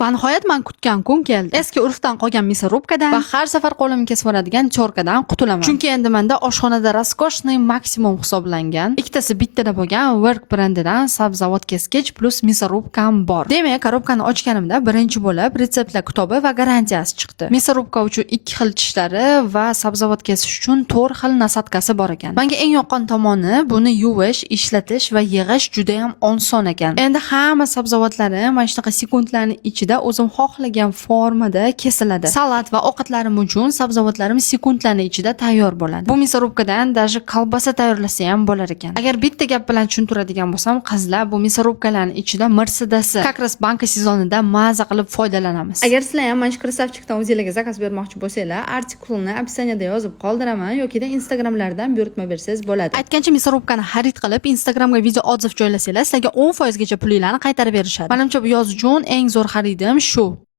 Va nihoyat men kutgan kun keldi. Eski urfdan qolgan мясорубкаdan va har safar qo'limga kesvoradigan chorkadan qutulaman. Chunki endi menda oshxonada raskoshniy maksimum hisoblangan ikkitasi bittada bo'lgan Work brendidan sabzavot keskich plus мясорубкам bor. Demak, korobkani ochganimda birinchi bo'lib retseptlar kitobi va garantiyasi chiqdi. мясорубка uchun 2 xil tishlari va sabzavot kesish uchun 4 xil nasatkasi bor ekan. Menga eng yoqqan tomoni buni yuvish, ishlatish va yig'ish juda ham oson ekan. Endi hamma sabzavotlari mana shunaqa sekundlarning ichida o'zim xohlagan formada kesiladi. Salat va ovqatlarim uchun sabzavotlarim sekundlarning ichida tayyor bo'ladi. Bu мясорубкаdan даже kolbasa tayyorlasa ham bo'lar ekan. Agar bitta gap bilan tushuntiradigan bo'lsam, qizlar bu мясорубкаlarning ichida Mercedes'i как раз banka sezonida maza qilib foydalanamiz. Agar sizlar ham mana shu krasavchikdan o'zingizga zakaz bermoqchi bo'lsanglar, artikulni opsioniyada yozib qoldiraman yoki Instagramlardan buyurtma bersangiz bo'ladi. Aytgancha мясорубкani xarid qilib Instagramga video otziv joylasanglar, sizlarga 10% gacha pulinglarni qaytarib berishadi. Menimcha bu yoz uchun eng zo'r xaridim shu.